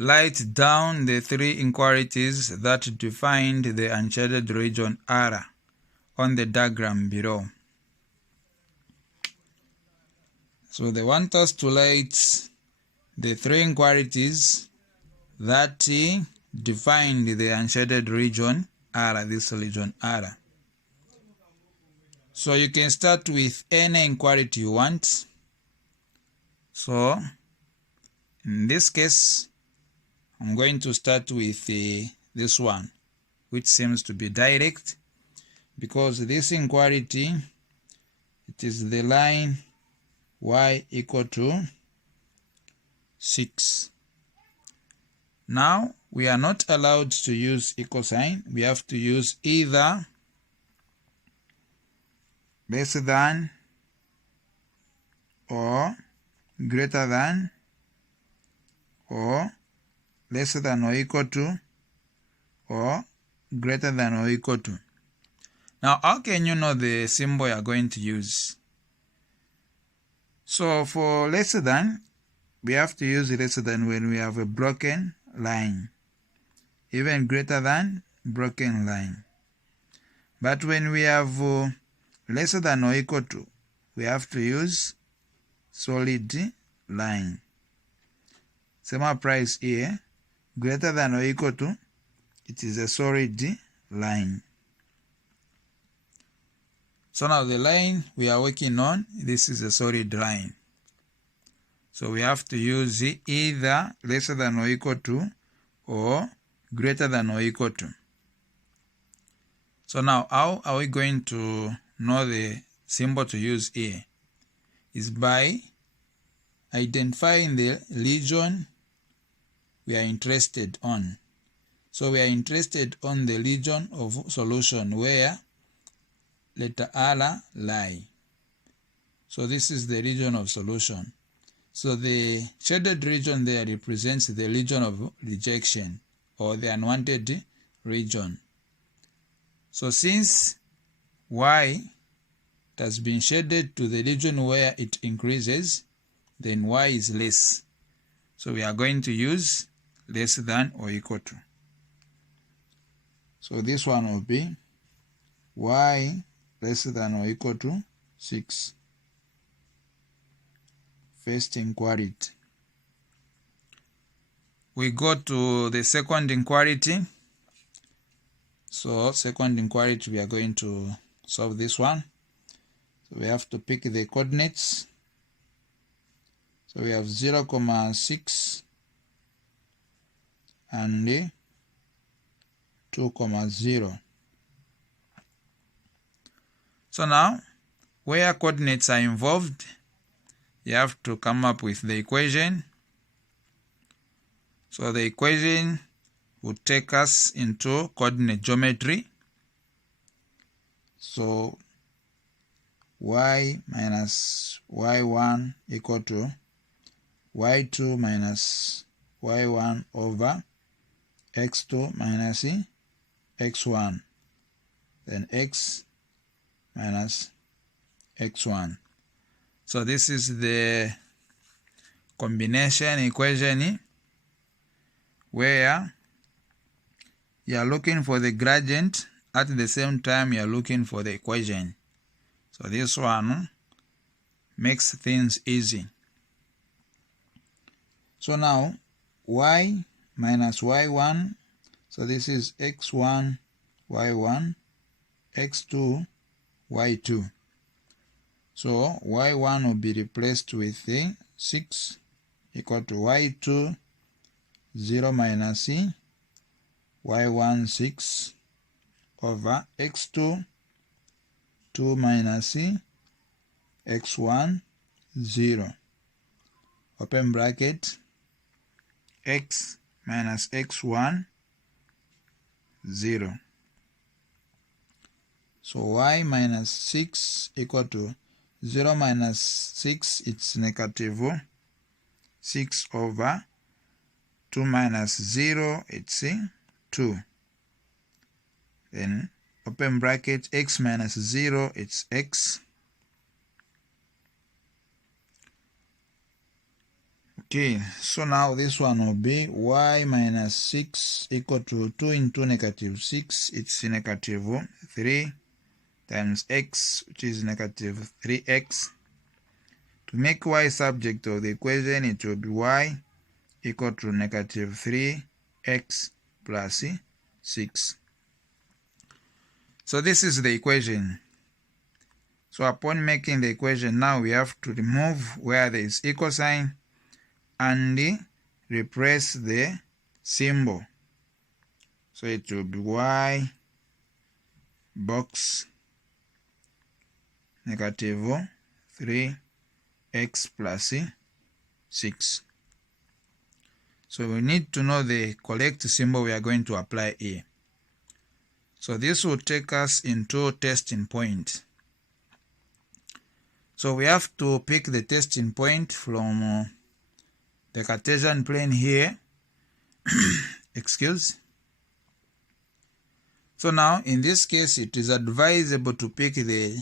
Write down the three inequalities that defined the unshaded region R on the diagram below. So they want us to write the three inequalities that defined the unshaded region R, this region R. So you can start with any inequality you want. So in this case, I'm going to start with this one, which seems to be direct, because this inequality, it is the line y equal to 6. Now, we are not allowed to use equal sign. We have to use either less than or greater than or less than or equal to or greater than or equal to. Now, how can you know the symbol you are going to use? So for less than, we have to use less than when we have a broken line. Even greater than, broken line. But when we have less than or equal to, we have to use solid line. Same applies here. Greater than or equal to, it is a solid line. So now the line we are working on, this is a solid line. So we have to use either less than or equal to or greater than or equal to. So now how are we going to know the symbol to use here? Is by identifying the region we are interested on. So we are interested on the region of solution where letter R lie. So this is the region of solution. So the shaded region there represents the region of rejection or the unwanted region. So since y has been shaded to the region where it increases, then y is less. So we are going to use less than or equal to. So this one will be y less than or equal to 6. First inequality. We go to the second inequality. So second inequality, we are going to solve this one. So we have to pick the coordinates. So we have 0, 6 and 2, 0. So now, where coordinates are involved, you have to come up with the equation. So the equation would take us into coordinate geometry. So y minus y1 equal to y2 minus y1 over x2 minus x1. Then x minus x1. So this is the combination equation where you are looking for the gradient at the same time you are looking for the equation. So this one makes things easy. So now y minus y1, so this is x1 y1, x2 y2. So y1 will be replaced with 6 equal to y2 0 minus y1 6 over x2 2 minus x1 0. Open bracket, x minus x1 0. So y minus 6 equal to 0 minus 6, it's negative 6 over 2 minus 0, it's 2. Then open bracket, x minus 0, it's x. Okay, so now this one will be y minus 6 equal to 2 into negative 6. It's negative 3 times x, which is negative 3x. To make y subject of the equation, it will be y equal to negative 3x plus 6. So this is the equation. So upon making the equation, now we have to remove where there is equal sign and replace the symbol. So it will be y box negative 3x plus 6. So we need to know the correct symbol we are going to apply here. So this will take us into testing point. So we have to pick the testing point from the Cartesian plane here. Excuse. So now in this case, it is advisable to pick the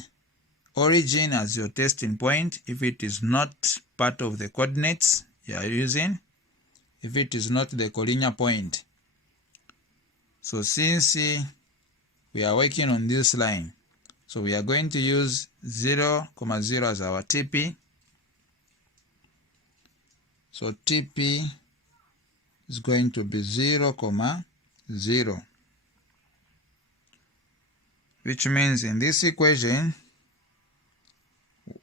origin as your testing point if it is not part of the coordinates you are using, if it is not the collinear point. So since we are working on this line, so we are going to use 0, 0 as our TP. So TP is going to be 0, 0. Which means in this equation,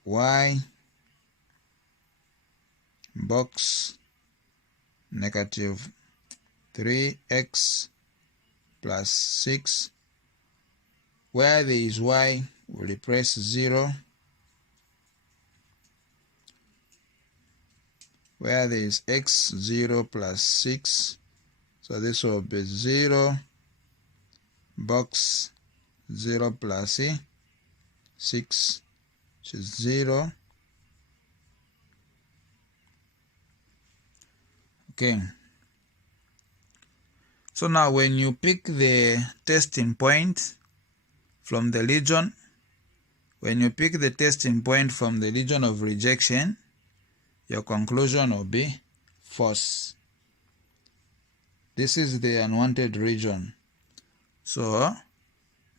y box negative 3x plus 6, where there is y, we'll replace 0. Where there is x, 0 plus 6. So this will be 0 box 0 plus 6, which is 0. Okay. So now when you pick the testing point from the region, when you pick the testing point from the region of rejection, your conclusion will be false. This is the unwanted region. So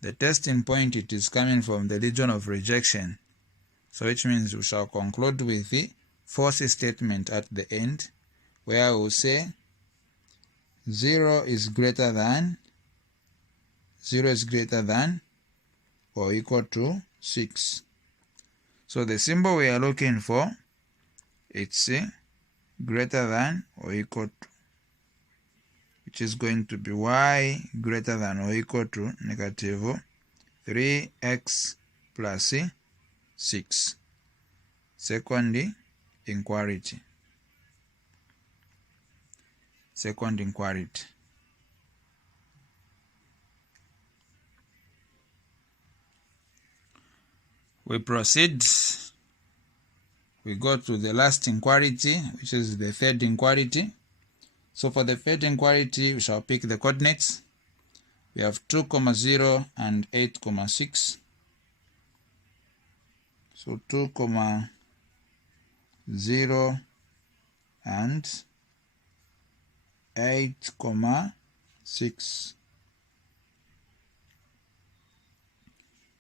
the testing point, it is coming from the region of rejection. So which means we shall conclude with the false statement at the end, where we will say 0 is greater than or equal to 6. So the symbol we are looking for, it's greater than or equal to, which is going to be y greater than or equal to negative 3x plus 6. Second inequality. Second inequality. We proceed. We go to the last inequality, which is the third inequality. So for the third inequality, we shall pick the coordinates. We have 2, 0 and 8, 6. So 2, 0 and 8, 6.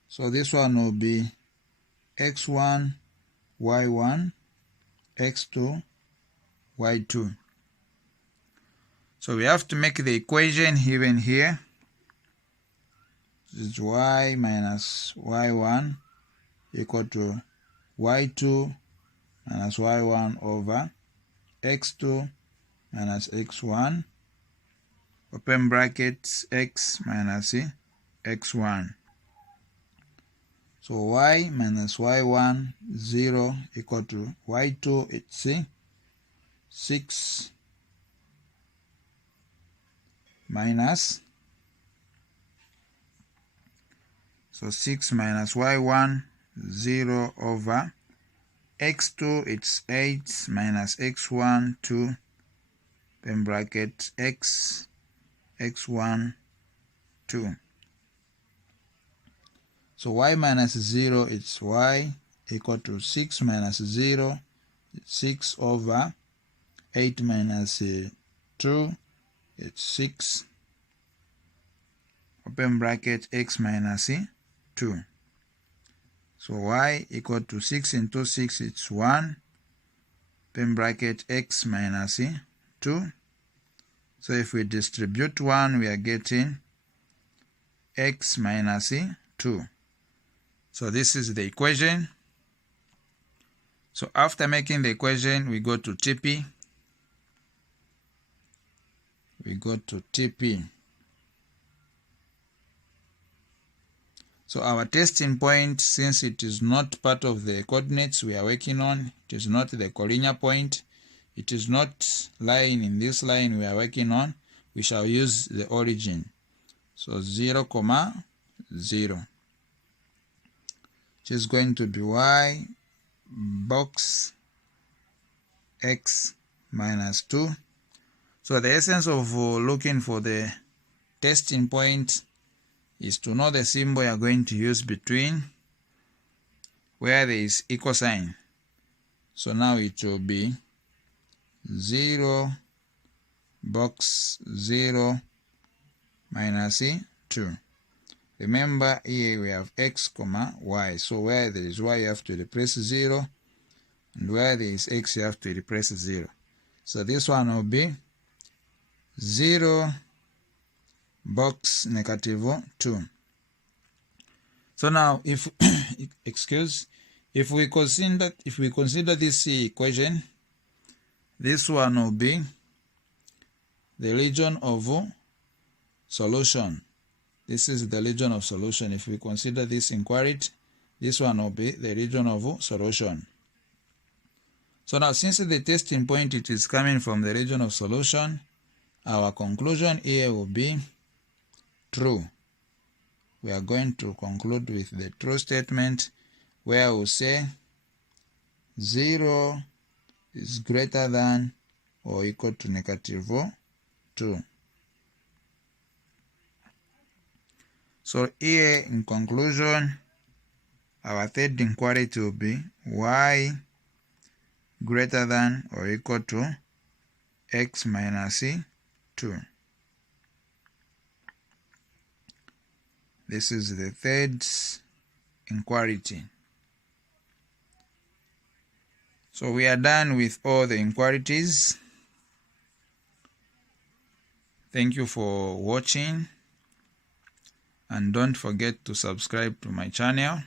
So this one will be x1, y1, x2, y2. So we have to make the equation even here. This is y minus y1 equal to y2 minus y1 over x2 minus x1, open brackets, x minus x1. So y minus y1, 0 equal to y2, it's 6 minus, so 6 minus y1, 0 over x2, it's 8 minus x1, 2, then bracket x, x1, 2. So y minus 0, it's y equal to 6 minus 0, 6 over 8 minus 2, it's 6, open bracket, x minus 2. So y equal to 6 into 6, it's 1, open bracket, x minus 2. So if we distribute 1, we are getting x minus 2. So this is the equation. So after making the equation, we go to TP. So our testing point, since it is not part of the coordinates we are working on, it is not the collinear point, it is not lying in this line we are working on, we shall use the origin. So 0, 0, which is going to be y box x minus 2. So the essence of looking for the testing point is to know the symbol you are going to use between where there is equal sign. So now it will be 0 box 0 minus 2. Remember here we have x, y. So where there is y you have to replace 0, and where there is x you have to replace 0. So this one will be 0 box negative 2. So now if if we consider this equation, this one will be the region of solution. This is the region of solution. If we consider this inquiry, this one will be the region of solution. So now since the testing point it is coming from the region of solution, our conclusion here will be true. We are going to conclude with the true statement where we say 0 is greater than or equal to negative 2. So here in conclusion, our third inquiry will be y greater than or equal to x minus 2. This is the third inquiry. So we are done with all the inquiries. Thank you for watching, and don't forget to subscribe to my channel.